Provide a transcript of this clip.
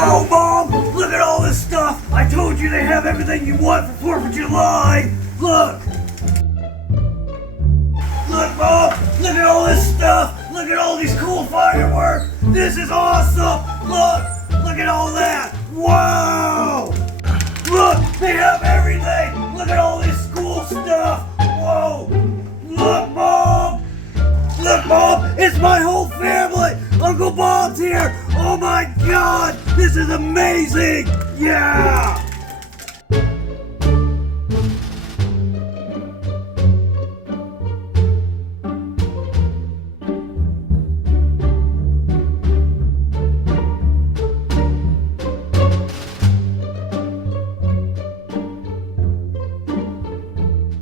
Whoa, Mom! Look at all this stuff! I told you they have everything you want for 4th of July! Look! Look, Mom! Look at all this stuff! Look at all these cool fireworks! This is awesome! Look! Look at all that! Wow! Look! They have everything! Look at all this cool stuff! Whoa! Look, Mom! Look, Mom! It's my whole family! Uncle Bob's here! Oh my God! This is amazing! Yeah!